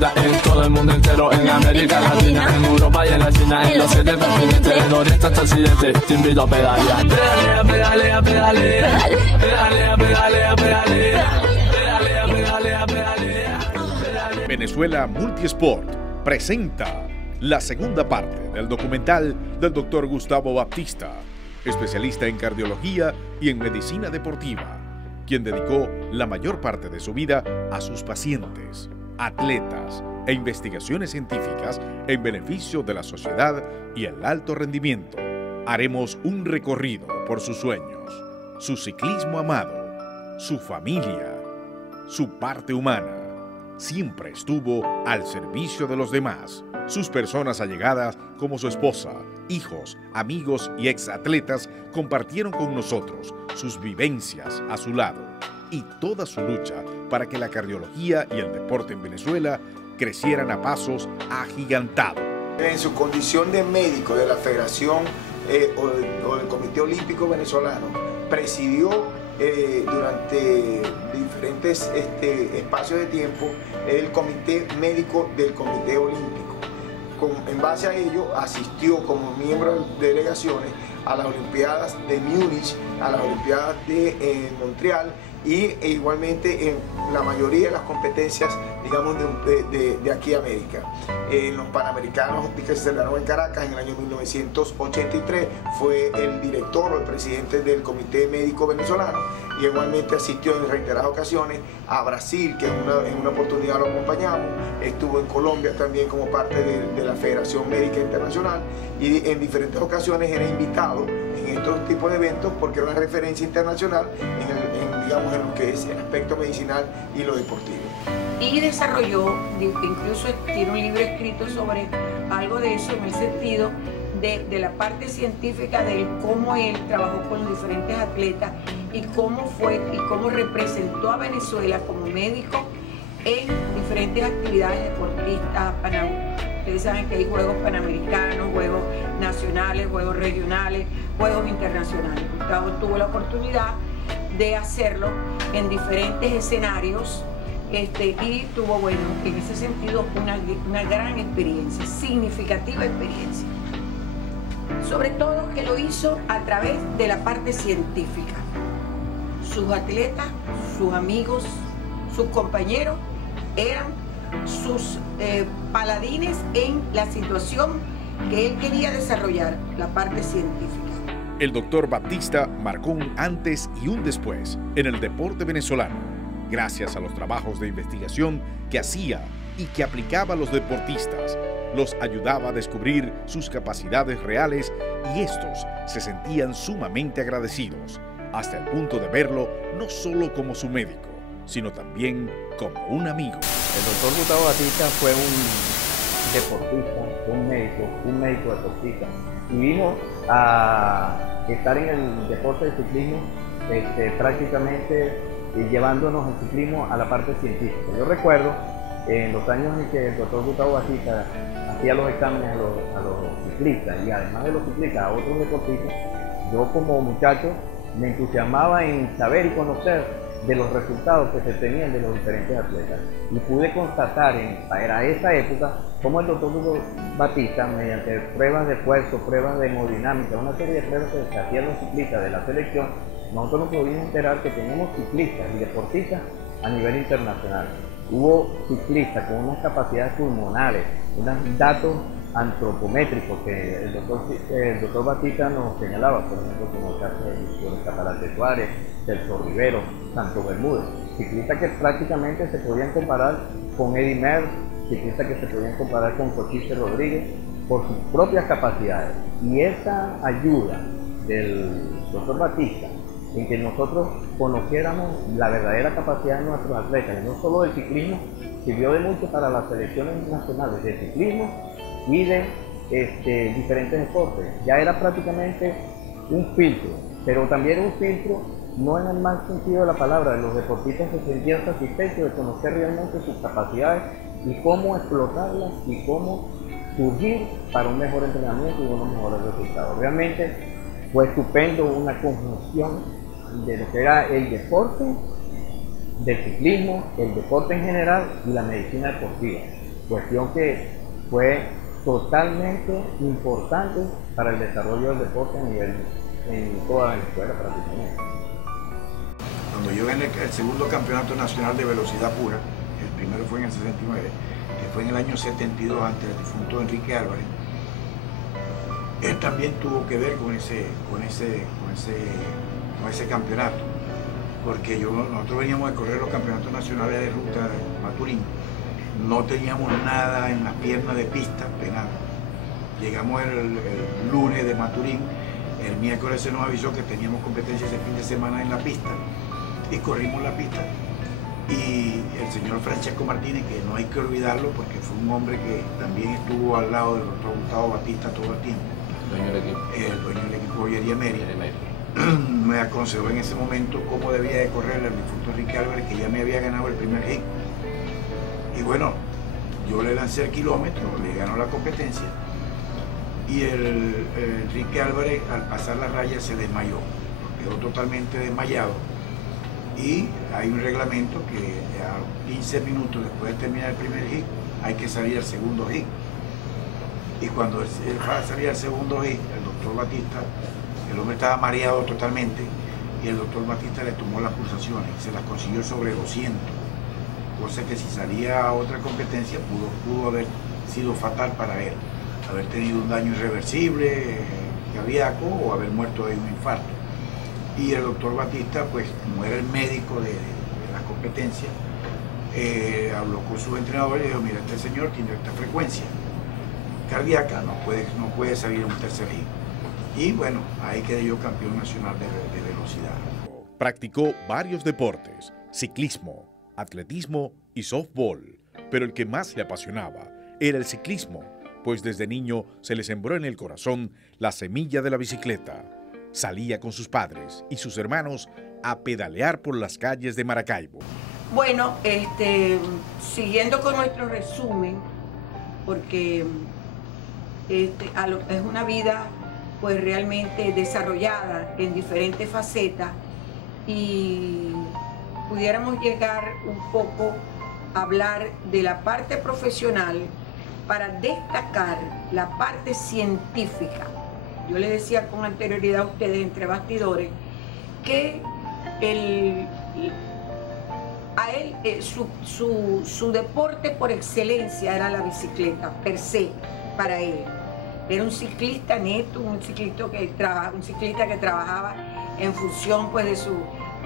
rueda en todo el mundo entero, en América Latina, en Europa y en la China, en los 7 continentes, del oriente hasta el occidente, te invito a pedalear. Pedalea, pedalea, pedalea, pedalea, pedalea, pedalea, pedalea, pedalea, pedalea. Venezuela Multisport presenta la segunda parte del documental del Dr. Gustavo Baptista, especialista en cardiología y en medicina deportiva, quien dedicó la mayor parte de su vida a sus pacientes, atletas e investigaciones científicas en beneficio de la sociedad y el alto rendimiento. Haremos un recorrido por sus sueños, su ciclismo amado, su familia, su parte humana. Siempre estuvo al servicio de los demás. Sus personas allegadas, como su esposa, hijos, amigos y exatletas, compartieron con nosotros sus vivencias a su lado y toda su lucha para que la cardiología y el deporte en Venezuela crecieran a pasos agigantados. En su condición de médico de la Federación o del Comité Olímpico Venezolano, presidió durante diferentes espacios de tiempo el comité médico del Comité Olímpico. En base a ello asistió como miembro de delegaciones a las Olimpiadas de Múnich, a las Olimpiadas de Montreal y igualmente en la mayoría de las competencias, digamos, de aquí a América. En los Panamericanos que se celebraron en Caracas en el año 1983 fue el director o el presidente del Comité Médico Venezolano y igualmente asistió en reiteradas ocasiones a Brasil, que en una oportunidad lo acompañamos, estuvo en Colombia también como parte de la Federación Médica Internacional y en diferentes ocasiones era invitado en estos tipos de eventos porque era una referencia internacional digamos, en lo que es el aspecto medicinal y lo deportivo. Y desarrolló, incluso tiene un libro escrito sobre algo de eso, en el sentido de la parte científica de cómo él trabajó con los diferentes atletas y cómo fue y cómo representó a Venezuela como médico en diferentes actividades deportistas. Ustedes saben que hay juegos panamericanos, juegos nacionales, juegos regionales, juegos internacionales. Gustavo tuvo la oportunidad de hacerlo en diferentes escenarios y tuvo, bueno, en ese sentido una gran experiencia, significativa experiencia. Sobre todo que lo hizo a través de la parte científica. Sus atletas, sus amigos, sus compañeros eran sus paladines en la situación que él quería desarrollar, la parte científica. El doctor Baptista marcó un antes y un después en el deporte venezolano, gracias a los trabajos de investigación que hacía y que aplicaba a los deportistas. Los ayudaba a descubrir sus capacidades reales y estos se sentían sumamente agradecidos, hasta el punto de verlo no solo como su médico, sino también como un amigo. El doctor Gustavo Baptista fue un deportista, un médico deportista, y vino a estar en el deporte del ciclismo prácticamente llevándonos el ciclismo a la parte científica. Yo recuerdo en los años en que el doctor Gustavo Baptista hacía los exámenes a los ciclistas y además de los ciclistas a otros deportistas, yo como muchacho me entusiasmaba en saber y conocer de los resultados que se tenían de los diferentes atletas y pude constatar a esa época cómo el doctor Baptista, mediante pruebas de esfuerzo, pruebas de hemodinámica, una serie de pruebas que hacían los ciclistas de la selección, nosotros nos pudimos enterar que teníamos ciclistas y deportistas a nivel internacional. Hubo ciclistas con unas capacidades pulmonares, unos datos antropométricos que el doctor Baptista nos señalaba, por ejemplo, como el caso de Escaparate Suárez, Celso Rivero, Santo Bermúdez, ciclistas que prácticamente se podían comparar con Eddie Merckx, ciclistas que se podían comparar con Cochise Rodríguez por sus propias capacidades. Y esa ayuda del doctor Baptista en que nosotros conociéramos la verdadera capacidad de nuestros atletas, y no solo del ciclismo, sirvió de mucho para las selecciones nacionales de ciclismo y de diferentes deportes. Ya era prácticamente un filtro, pero también un filtro no en el mal sentido de la palabra. Los deportistas se sentían satisfechos de conocer realmente sus capacidades y cómo explotarlas y cómo surgir para un mejor entrenamiento y unos mejores resultados. Realmente fue estupendo, una conjunción de lo que era el deporte, del ciclismo, el deporte en general y la medicina deportiva. cuestión que fue totalmente importante para el desarrollo del deporte a nivel en toda Venezuela prácticamente. Cuando yo gané el segundo campeonato nacional de velocidad pura, el primero fue en el 69, que fue en el año 72 ante el difunto Enrique Álvarez, él también tuvo que ver con ese campeonato, porque nosotros veníamos de correr los campeonatos nacionales de ruta de Maturín, no teníamos nada en las piernas de pista, de nada. Llegamos el lunes de Maturín, el miércoles se nos avisó que teníamos competencia ese fin de semana en la pista y corrimos la pista. Y el señor Francesco Martínez, que no hay que olvidarlo porque fue un hombre que también estuvo al lado del doctor Gustavo Batista todo el tiempo. El dueño del equipo Joyería Meri, me aconsejó en ese momento cómo debía de correr el difunto Enrique Álvarez, que ya me había ganado el primer hit. Y bueno, yo le lancé el kilómetro, le ganó la competencia y el Enrique Álvarez al pasar la raya se desmayó, quedó totalmente desmayado. Y hay un reglamento que a 15 minutos después de terminar el primer hit hay que salir al segundo hit. Y cuando él va a salir al segundo hit, el doctor Batista, el hombre estaba mareado totalmente y el doctor Batista le tomó las pulsaciones, se las consiguió sobre 200, cosa que si salía a otra competencia pudo haber sido fatal para él, haber tenido un daño irreversible, cardíaco o haber muerto de un infarto. Y el doctor Batista, pues como era el médico de la competencia, habló con su entrenador y dijo, mira, este señor tiene esta frecuencia cardíaca, no puede salir a un tercer hit. Y bueno, ahí quedé yo campeón nacional de velocidad. Practicó varios deportes, ciclismo, atletismo y softball, pero el que más le apasionaba era el ciclismo, pues desde niño se le sembró en el corazón la semilla de la bicicleta. Salía con sus padres y sus hermanos a pedalear por las calles de Maracaibo. Bueno, siguiendo con nuestro resumen, porque es una vida pues realmente desarrollada en diferentes facetas y pudiéramos llegar un poco a hablar de la parte profesional para destacar la parte científica. Yo le decía con anterioridad a ustedes entre bastidores que su deporte por excelencia era la bicicleta, per se, para él. Era un ciclista neto, un ciclista que trabajaba en función pues,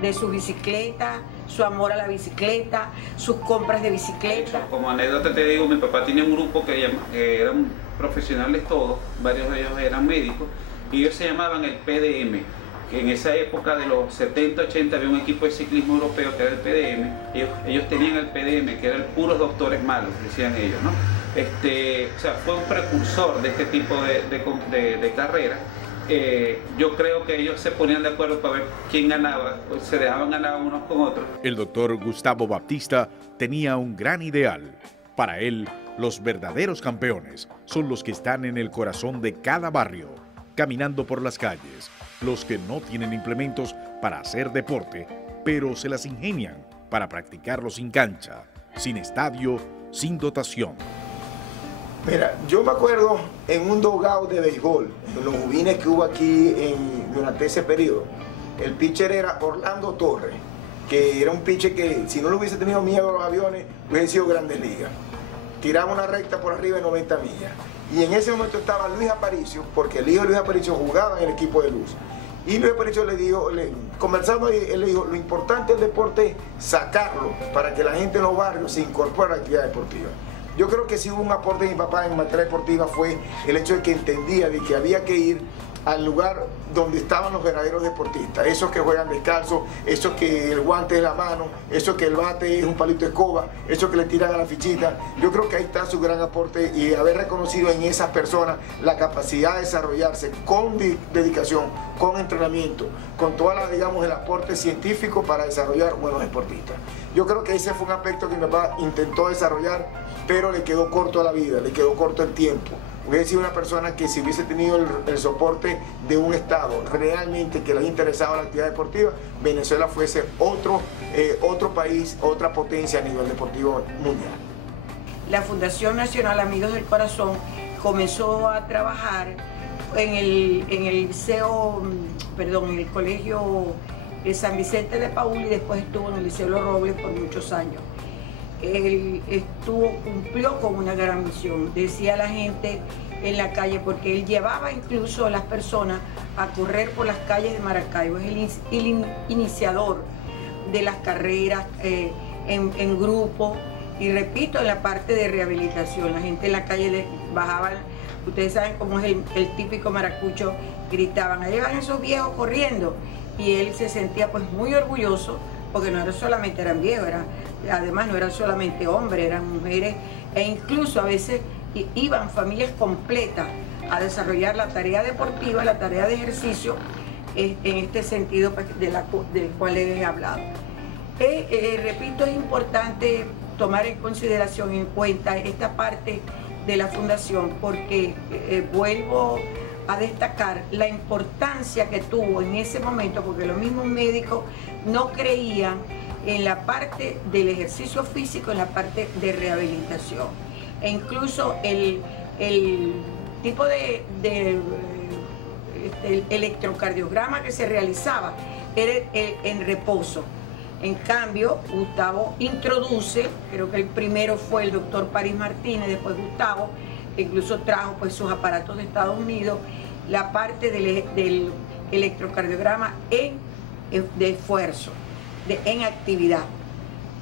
de su bicicleta, su amor a la bicicleta, sus compras de bicicleta. Como anécdota te digo, mi papá tenía un grupo que eran profesionales todos, varios de ellos eran médicos, y ellos se llamaban el PDM, que en esa época de los 70, 80 había un equipo de ciclismo europeo que era el PDM, ellos tenían el PDM, que eran puros doctores malos, decían ellos, ¿no? O sea, fue un precursor de este tipo de carrera. Yo creo que ellos se ponían de acuerdo para ver quién ganaba, se dejaban ganar unos con otros. El doctor Gustavo Batista tenía un gran ideal. Para él, los verdaderos campeones son los que están en el corazón de cada barrio, caminando por las calles, los que no tienen implementos para hacer deporte, pero se las ingenian para practicarlo sin cancha, sin estadio, sin dotación. Mira, yo me acuerdo en un dugout de béisbol, en los juvines que hubo aquí durante ese periodo, el pitcher era Orlando Torres, que era un pitcher que si no le hubiese tenido miedo a los aviones, hubiese sido Grandes Ligas. Tiraba una recta por arriba de 90 millas. Y en ese momento estaba Luis Aparicio, porque el hijo de Luis Aparicio jugaba en el equipo de Luz. Y Luis Aparicio le dijo, conversando y él le dijo, lo importante del deporte es sacarlo para que la gente en los barrios se incorpore a la actividad deportiva. Yo creo que sí hubo un aporte de mi papá en materia deportiva, fue el hecho de que entendía de que había que ir al lugar donde estaban los verdaderos deportistas, esos que juegan descalzos, esos que el guante es la mano, esos que el bate es un palito de escoba, esos que le tiran a la fichita. Yo creo que ahí está su gran aporte y haber reconocido en esas personas la capacidad de desarrollarse con dedicación, con entrenamiento, con toda la, digamos, el aporte científico para desarrollar buenos deportistas. Yo creo que ese fue un aspecto que mi papá intentó desarrollar, pero le quedó corto a la vida, le quedó corto el tiempo. Hubiese sido una persona que si hubiese tenido el soporte de un Estado realmente que le interesaba la actividad deportiva, Venezuela fuese otro país, otra potencia a nivel deportivo mundial. la Fundación Nacional Amigos del Corazón comenzó a trabajar en el liceo, perdón, en el colegio de San Vicente de Paúl, y después estuvo en el Liceo Los Robles por muchos años. Él cumplió con una gran misión, decía la gente en la calle, porque él llevaba incluso a las personas a correr por las calles de Maracaibo. Es el iniciador de las carreras en grupo, y repito, en la parte de rehabilitación. La gente en la calle bajaba, ustedes saben cómo es el típico maracucho, gritaban, ahí van esos viejos corriendo, y él se sentía pues muy orgulloso, porque no solamente eran viejos, además no eran solamente hombres, eran mujeres, e incluso a veces iban familias completas a desarrollar la tarea deportiva, la tarea de ejercicio, en este sentido pues, del cual les he hablado. Repito, es importante tomar en consideración, en cuenta esta parte de la fundación, porque vuelvo a destacar la importancia que tuvo en ese momento, porque los mismos médicos no creían en la parte del ejercicio físico, en la parte de rehabilitación. E incluso el tipo de electrocardiograma que se realizaba era en reposo. En cambio, Gustavo introduce, creo que el primero fue el doctor París Martínez, después Gustavo, que incluso trajo pues, sus aparatos de Estados Unidos, la parte del electrocardiograma de esfuerzo, en actividad.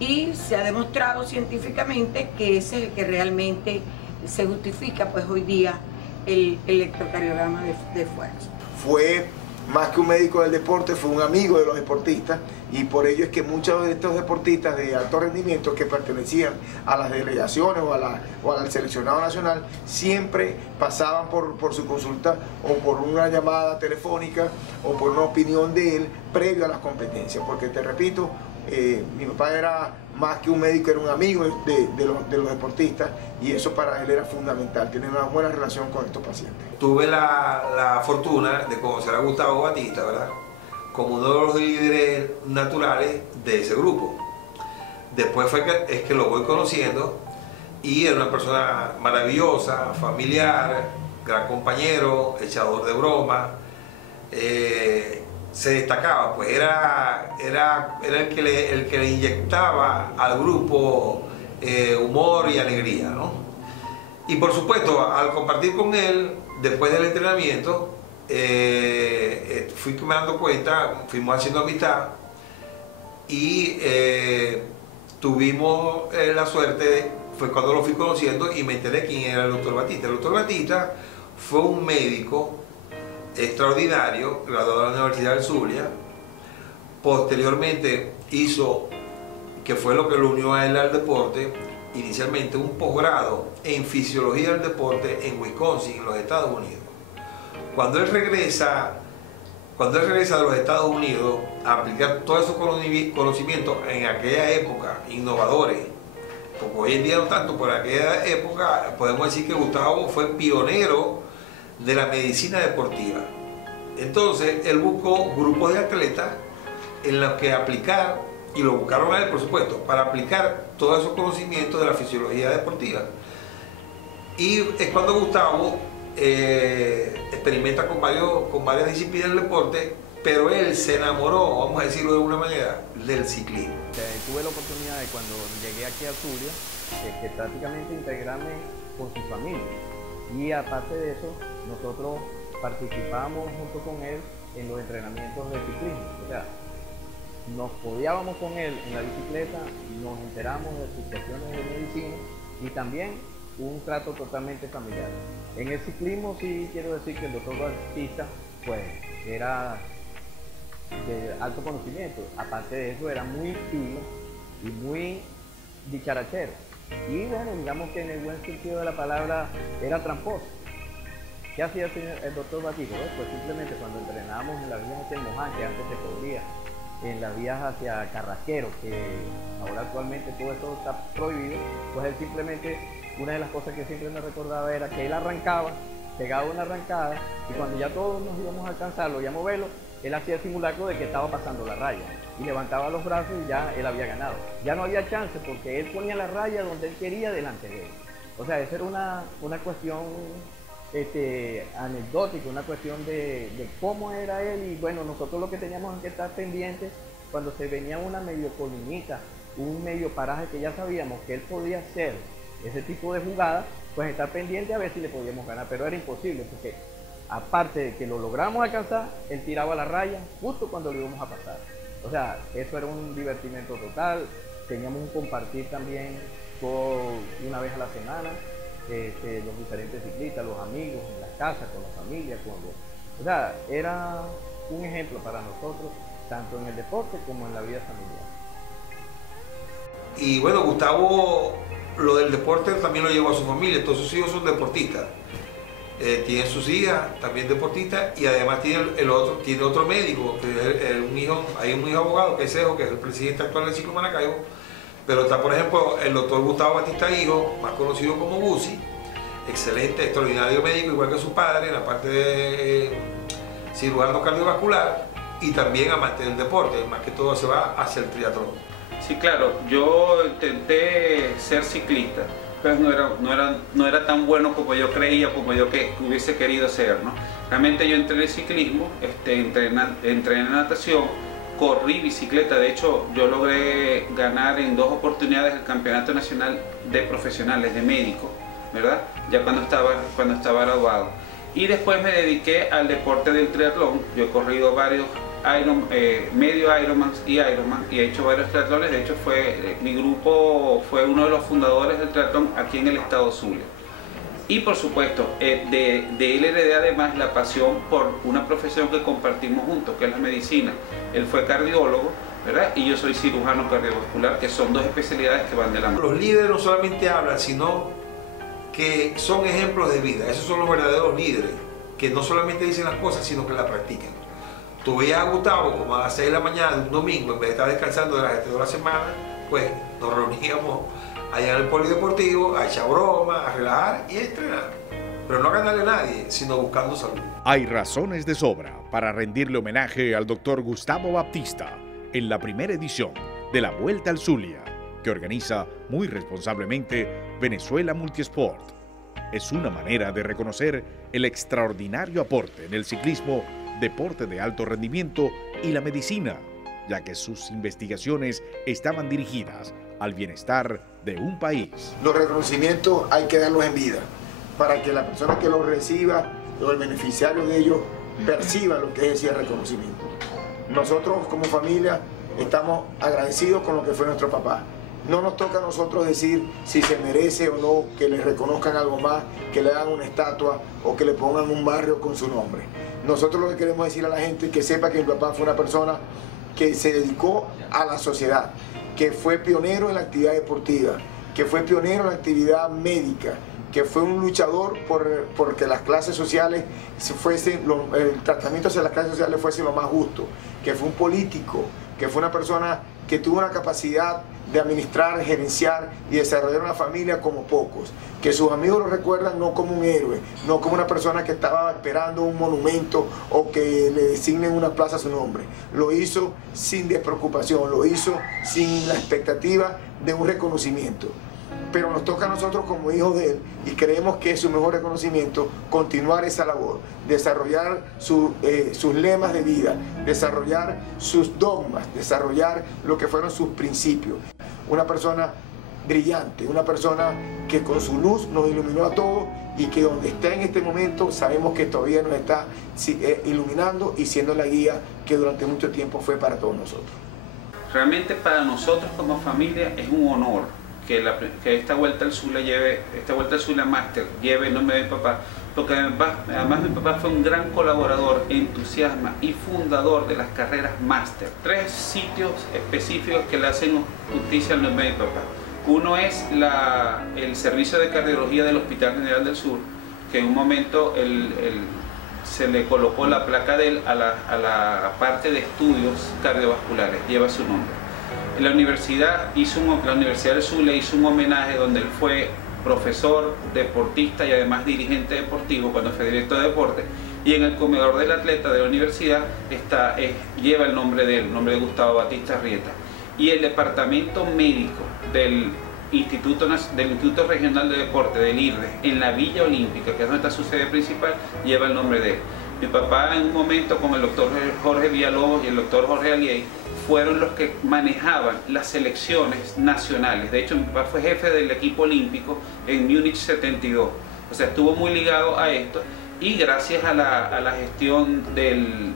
Y se ha demostrado científicamente que ese es el que realmente se justifica pues, hoy día el electrocardiograma de esfuerzo. Fue más que un médico del deporte, fue un amigo de los deportistas, y por ello es que muchos de estos deportistas de alto rendimiento que pertenecían a las delegaciones o al seleccionado nacional siempre pasaban por su consulta, o por una llamada telefónica, o por una opinión de él previo a las competencias, porque te repito, mi papá era más que un médico, era un amigo de los deportistas, y eso para él era fundamental, tener una buena relación con estos pacientes. Tuve la fortuna de conocer a Gustavo Batista, ¿verdad?, como uno de los líderes naturales de ese grupo. Después es que lo voy conociendo, y era una persona maravillosa, familiar, gran compañero, echador de broma. Se destacaba, pues era el que le inyectaba al grupo humor y alegría, ¿no? Y por supuesto, al compartir con él, después del entrenamiento, fui dando cuenta, fuimos haciendo amistad, y tuvimos la suerte, fue cuando lo fui conociendo y me enteré quién era el doctor Batista. El doctor Batista fue un médico extraordinario, graduado de la Universidad del Zulia. Posteriormente hizo, que fue lo que lo unió a él al deporte, inicialmente un posgrado en fisiología del deporte en Wisconsin, en los Estados Unidos. Cuando él regresa de los Estados Unidos a aplicar todos esos conocimientos en aquella época, innovadores, porque hoy en día no tanto, por aquella época podemos decir que Gustavo fue pionero de la medicina deportiva. Entonces él buscó grupos de atletas en los que aplicar, y lo buscaron a él por supuesto, para aplicar todos esos conocimientos de la fisiología deportiva. Y es cuando Gustavo experimenta con varias disciplinas del deporte, pero él se enamoró, vamos a decirlo de alguna manera, del ciclismo. Tuve la oportunidad de, cuando llegué aquí a Zulia, prácticamente integrarme con su familia. Y aparte de eso, nosotros participábamos junto con él en los entrenamientos de ciclismo. O sea, nos codeábamos con él en la bicicleta, nos enteramos de sus cuestiones de medicina, y también un trato totalmente familiar. En el ciclismo sí quiero decir que el doctor Batista pues era de alto conocimiento. Aparte de eso, era muy fino y muy dicharachero. Y bueno, digamos que en el buen sentido de la palabra era tramposo. ¿Qué hacía el doctor Batista? Pues simplemente cuando entrenábamos en las vías hacia el Moján, que antes se podía, en las vías hacia Carrasquero, que ahora actualmente todo esto está prohibido, pues él simplemente, una de las cosas que siempre me recordaba era que él arrancaba, pegaba una arrancada, y cuando ya todos nos íbamos a alcanzarlo y a moverlo, él hacía el simulacro de que estaba pasando la raya. y levantaba los brazos y ya él había ganado. Ya no había chance porque él ponía la raya donde él quería delante de él. O sea, esa era una cuestión anecdótica, una cuestión de cómo era él, y bueno, nosotros lo que teníamos que estar pendientes cuando se venía una medio colinita, un medio paraje que ya sabíamos que él podía hacer ese tipo de jugada, pues estar pendiente a ver si le podíamos ganar, pero era imposible porque aparte de que lo logramos alcanzar, él tiraba la raya justo cuando lo íbamos a pasar. O sea, eso era un divertimento total. Teníamos un compartir también una vez a la semana, los diferentes ciclistas, los amigos, en las casas, con la familia. O sea, era un ejemplo para nosotros, tanto en el deporte como en la vida familiar. Y bueno, Gustavo, lo del deporte también lo llevó a su familia, todos sus hijos son deportistas. Tiene sus hijas también deportistas y además tiene otro médico, que hay un hijo abogado que es Ejo, que es el presidente actual del Ciclo Maracaibo, pero está por ejemplo el doctor Gustavo Batista Hijo, más conocido como Busi, excelente, extraordinario médico, igual que su padre, en la parte de cirujano cardiovascular y también amante del deporte, más que todo se va hacia el triatlón. Sí, claro, yo intenté ser ciclista, pero no era tan bueno como yo creía, como yo hubiese querido ser, ¿no? Realmente yo entré en ciclismo, entrené natación, corrí bicicleta. De hecho, yo logré ganar en 2 oportunidades el Campeonato Nacional de Profesionales, de médico, ¿verdad? Ya cuando estaba graduado. Y después me dediqué al deporte del triatlón. Yo he corrido varios medio Ironman y he hecho varios triatlones. De hecho, mi grupo fue uno de los fundadores del triatlón aquí en el estado Zulia. Y por supuesto, de él heredé además la pasión por una profesión que compartimos juntos, que es la medicina. Él fue cardiólogo, ¿verdad? Y yo soy cirujano cardiovascular, que son 2 especialidades que van de la mano. Los líderes no solamente hablan, sino que son ejemplos de vida. Esos son los verdaderos líderes, que no solamente dicen las cosas, sino que las practican. Tú veías a Gustavo como a las 6 de la mañana de un domingo, en vez de estar descansando de las 7 de la semana, pues nos reuníamos allá en el polideportivo a echar broma, a relajar y a entrenar. Pero no a ganarle a nadie, sino buscando salud. Hay razones de sobra para rendirle homenaje al doctor Gustavo Baptista en la primera edición de la Vuelta al Zulia, que organiza muy responsablemente Venezuela Multisport. Es una manera de reconocer el extraordinario aporte en el ciclismo, deporte de alto rendimiento y la medicina, ya que sus investigaciones estaban dirigidas al bienestar de un país. Los reconocimientos hay que darlos en vida, para que la persona que los reciba o el beneficiario de ellos perciba lo que es ese reconocimiento. Nosotros como familia estamos agradecidos con lo que fue nuestro papá. No nos toca a nosotros decir si se merece o no que le reconozcan algo más, que le hagan una estatua o que le pongan un barrio con su nombre. Nosotros lo que queremos decir a la gente es que sepa que mi papá fue una persona que se dedicó a la sociedad, que fue pionero en la actividad deportiva, que fue pionero en la actividad médica, que fue un luchador porque las clases sociales el tratamiento hacia las clases sociales fuese lo más justo, que fue un político, que fue una persona que tuvo una capacidad de administrar, gerenciar y desarrollar una familia como pocos, que sus amigos lo recuerdan no como un héroe, no como una persona que estaba esperando un monumento o que le designen una plaza a su nombre. Lo hizo sin despreocupación, lo hizo sin la expectativa de un reconocimiento. Pero nos toca a nosotros como hijos de él, y creemos que es su mejor reconocimiento continuar esa labor, desarrollar sus lemas de vida, desarrollar sus dogmas, desarrollar lo que fueron sus principios. Una persona brillante, una persona que con su luz nos iluminó a todos y que donde está en este momento sabemos que todavía nos está iluminando y siendo la guía que durante mucho tiempo fue para todos nosotros. Realmente para nosotros como familia es un honor que esta Vuelta al Zulia Master lleve el nombre de mi papá, porque además mi papá fue un gran colaborador, entusiasta y fundador de las carreras Master. 3 sitios específicos que le hacen justicia al nombre de mi papá. Uno es el servicio de cardiología del Hospital General del Sur, que en un momento se le colocó la placa de él a la parte de estudios cardiovasculares, lleva su nombre. La Universidad del Zulia hizo un homenaje donde él fue profesor, deportista y además dirigente deportivo cuando fue director de deporte, y en el comedor del atleta de la universidad lleva el nombre de él, el nombre de Gustavo Batista Arrieta. Y el departamento médico del Instituto Regional de Deporte del IRDE en la Villa Olímpica, que es donde está su sede principal, lleva el nombre de él. Mi papá en un momento con el doctor Jorge Villalobos y el doctor Jorge Aliey fueron los que manejaban las selecciones nacionales. De hecho, mi papá fue jefe del equipo olímpico en Múnich 72. O sea, estuvo muy ligado a esto y gracias a la gestión del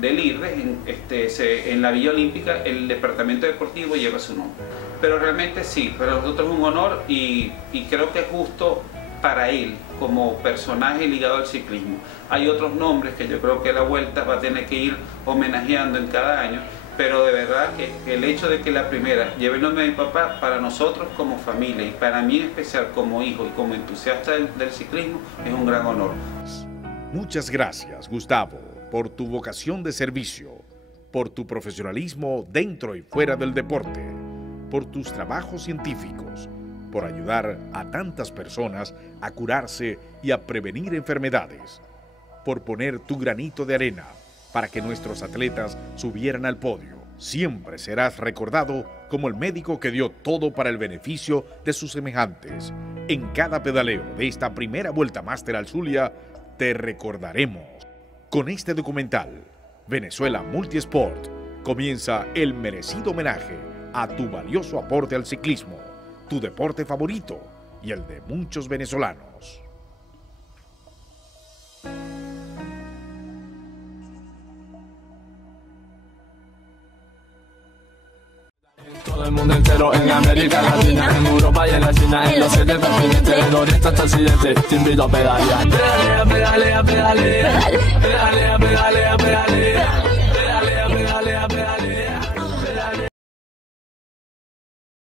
IRDE, en la Villa Olímpica, el departamento deportivo lleva su nombre. Pero realmente sí, para nosotros es un honor y creo que es justo para él como personaje ligado al ciclismo. Hay otros nombres que yo creo que la Vuelta va a tener que ir homenajeando en cada año, pero de verdad que el hecho de que la primera lleve el nombre de mi papá, para nosotros como familia y para mí en especial como hijo y como entusiasta del ciclismo, es un gran honor. Muchas gracias, Gustavo, por tu vocación de servicio, por tu profesionalismo dentro y fuera del deporte, por tus trabajos científicos, por ayudar a tantas personas a curarse y a prevenir enfermedades, por poner tu granito de arena para que nuestros atletas subieran al podio. Siempre serás recordado como el médico que dio todo para el beneficio de sus semejantes. En cada pedaleo de esta primera Vuelta Máster al Zulia, te recordaremos. Con este documental, Venezuela Multisport, comienza el merecido homenaje a tu valioso aporte al ciclismo, tu deporte favorito y el de muchos venezolanos. Todo el mundo entero en América Latina, en Europa y en la China, en los 7 continentes, del oriente hasta el occidente, te invito a pedalear. Pedalea, pedalea, pedalea, pedalea, pedalea, pedalea.